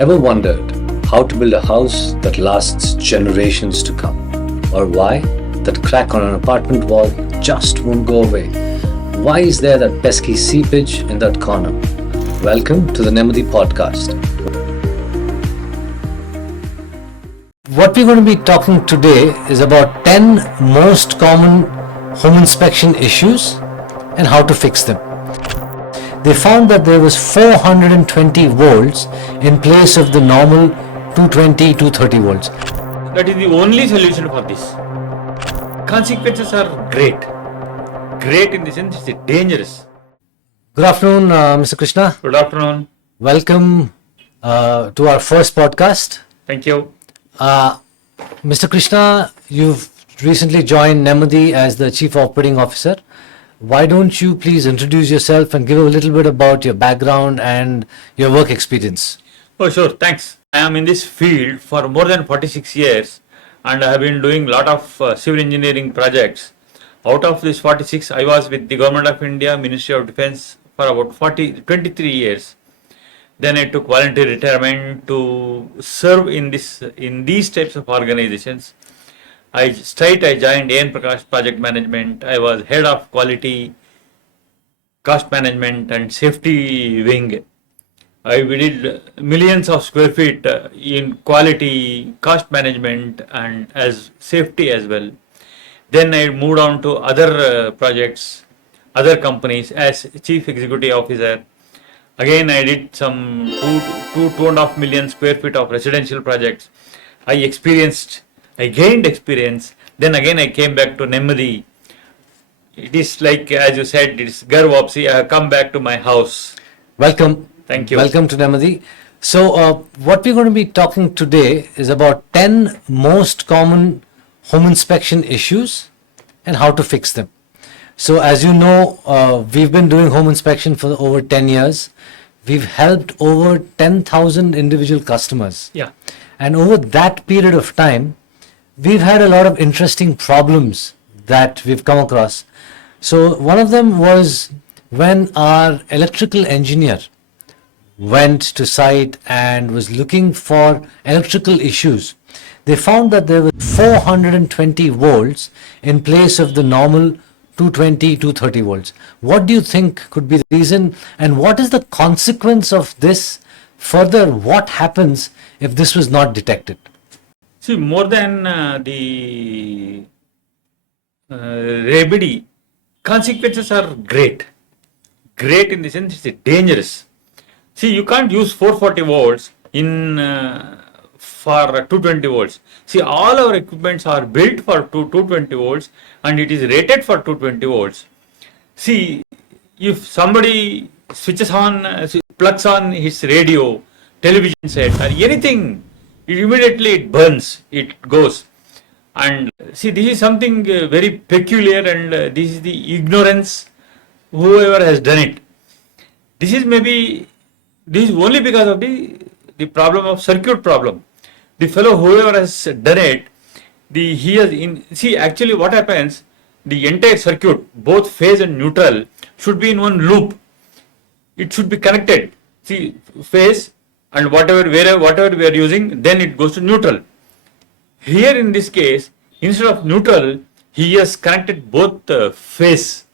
Ever wondered how to build a house that lasts generations to come? Or why that crack on an apartment wall just won't go away? Why is there that pesky seepage in that corner? Welcome to the Nemmadi podcast. What we're going to be talking today is about 10 most common home inspection issues and how to fix them. They found that there was 420 volts in place of the normal 220, 230 volts. That is the only solution for this. Consequences are great. Great in the sense it's dangerous. Good afternoon, Mr. Krishna. Good afternoon. Welcome to our first podcast. Thank you. Mr. Krishna, you've recently joined Nemmadi as the Chief Operating Officer. Why don't you please introduce yourself and give a little bit about your background and your work experience? Oh, sure. Thanks. I am in this field for more than 46 years and I have been doing a lot of civil engineering projects. Out of this 46, I was with the Government of India, Ministry of Defence for about 23 years. Then I took voluntary retirement to serve in these types of organizations. I joined 𝗪𝗪𝗱 Project Management. I was head of quality, cost management and safety wing. I did millions of square feet in quality, cost management and as safety as well. Then I moved on to other projects, other companies as Chief Executive Officer. Again, I did some 2.5 million square feet of residential projects. I gained experience. Then again, I came back to Nemmadi. It is like, as you said, it's 𝗪𝗀 I have come back to my house. Welcome. Thank you. Welcome to Nemmadi. So, what we're going to be talking today is about 10 most common home inspection issues and how to fix them. So, as you know, we've been doing home inspection for over 10 years. We've helped over 10,000 individual customers. Yeah. And over that period of time, we've had a lot of interesting problems that we've come across. So one of them was when our electrical engineer went to site and was looking for electrical issues. They found that there was 420 volts in place of the normal 220, 230 volts. What do you think could be the reason and what is the consequence of this? Further, what happens if this was not detected? See, more than the remedy, consequences are great. Great in the sense it's dangerous. See, you can't use 440 volts for 220 volts. See, all our equipments are built for 220 volts and it is rated for 220 volts. See, if somebody switches on, plugs on his radio, television set or anything, immediately it burns, it goes. And see, this is something very peculiar and this is the ignorance whoever has done it. This is only because of the problem of circuit problem. The fellow whoever has done it, see actually what happens, the entire circuit, both phase and neutral should be in one loop. It should be connected. See, phase and whatever we are using, then it goes to neutral. Here in this case, instead of neutral, he has connected both phase.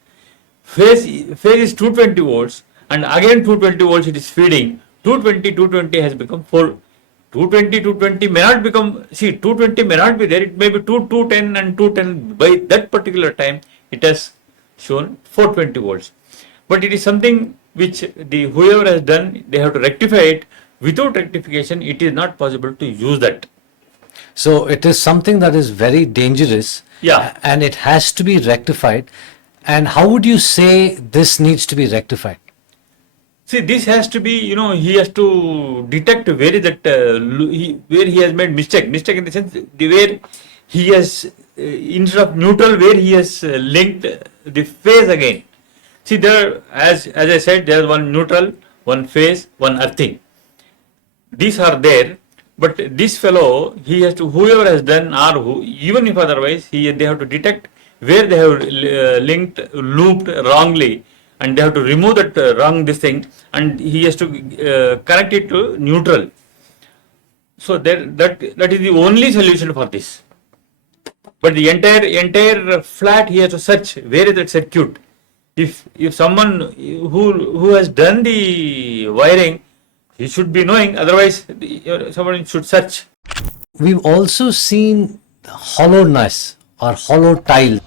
Phase is 220 volts and again 220 volts it is feeding. 220 has become 4. 220 may not become, see 220 may not be there, it may be 210 and 210. By that particular time, it has shown 420 volts. But it is something which whoever has done, they have to rectify it. Without rectification, it is not possible to use that. So it is something that is very dangerous. Yeah. And it has to be rectified. And how would you say this needs to be rectified? See, this has to be, he has to detect where is that, where he has made mistake. Mistake in the sense, where he has, instead of neutral, where he has linked the phase again. See, there, as I said, there is one neutral, one phase, one earthing. These are there, but this fellow, he has to, whoever has done or even if otherwise, they have to detect where they have looped wrongly and they have to remove that wrong this thing, and he has to connect it to neutral. So that is the only solution for this. But the entire flat he has to search where is that circuit. If someone who has done the wiring, he should be knowing. Otherwise, someone should search. We've also seen hollowness or hollow tile.